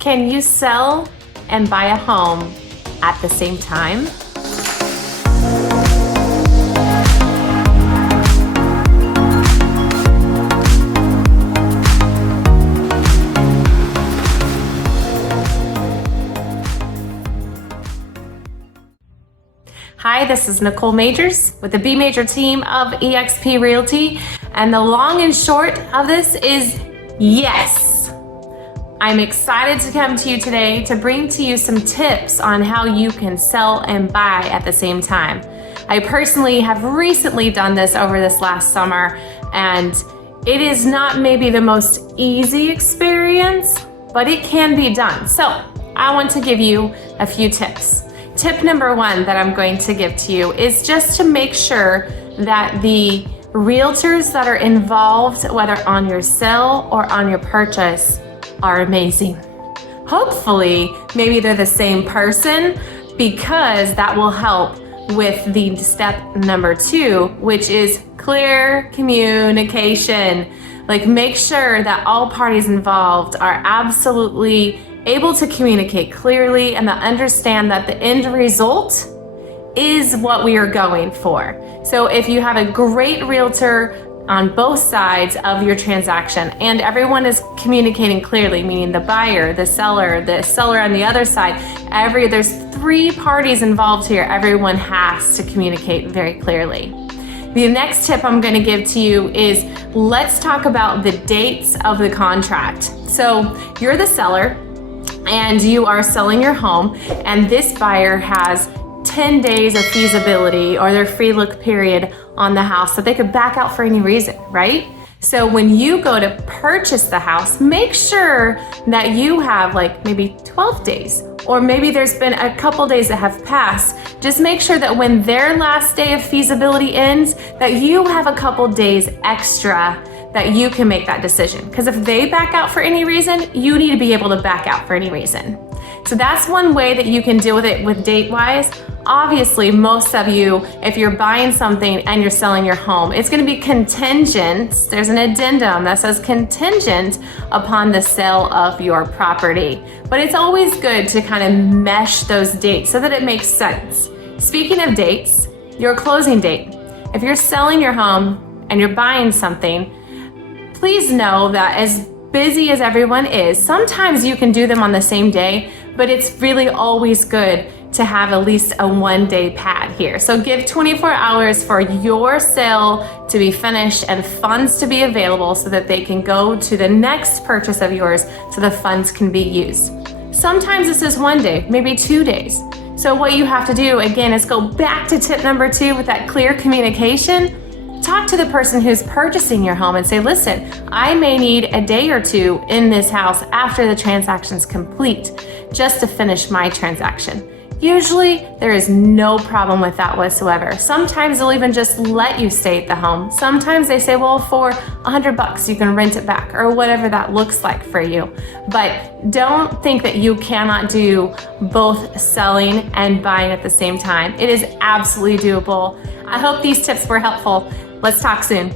Can you sell and buy a home at the same time? Hi, this is Nicole Majors with the B Major team of eXp Realty, and the long and short of this is yes. I'm excited to come to you today to bring to you some tips on how you can sell and buy at the same time. I personally have recently done this over this last summer, and it is not maybe the most easy experience, but it can be done. So I want to give you a few tips. Tip number one that I'm going to give to you is just to make sure that the realtors that are involved, whether on your sale or on your purchase, are amazing. Hopefully, maybe they're the same person, because that will help with the step number two, which is clear communication. Like, make sure that all parties involved are absolutely able to communicate clearly and that understand that the end result is what we are going for. So if you have a great realtor on both sides of your transaction and everyone is communicating clearly, meaning the buyer, the seller on the other side, there's three parties involved here, everyone has to communicate very clearly. The next tip I'm going to give to you is, let's talk about the dates of the contract. So you're the seller and you are selling your home, and this buyer has 10 days of feasibility or their free look period on the house that they could back out for any reason, right? So when you go to purchase the house, make sure that you have like maybe 12 days, or maybe there's been a couple days that have passed. Just make sure that when their last day of feasibility ends, that you have a couple days extra that you can make that decision. Because if they back out for any reason, you need to be able to back out for any reason. So that's one way that you can deal with it with date-wise. Obviously, most of you, if you're buying something and you're selling your home, it's going to be contingent. There's an addendum that says contingent upon the sale of your property. But it's always good to kind of mesh those dates so that it makes sense. Speaking of dates, your closing date. If you're selling your home and you're buying something, please know that as busy as everyone is, sometimes you can do them on the same day, but it's really always good to have at least a one-day pad here. So give 24 hours for your sale to be finished and funds to be available so that they can go to the next purchase of yours so the funds can be used. Sometimes this is one day, maybe 2 days. So what you have to do, again, is go back to tip number two with that clear communication. Talk to the person who's purchasing your home and say, listen, I may need a day or two in this house after the transaction's complete just to finish my transaction. Usually, there is no problem with that whatsoever. Sometimes they'll even just let you stay at the home. Sometimes they say, well, for $100 you can rent it back, or whatever that looks like for you. But don't think that you cannot do both selling and buying at the same time. It is absolutely doable. I hope these tips were helpful. Let's talk soon.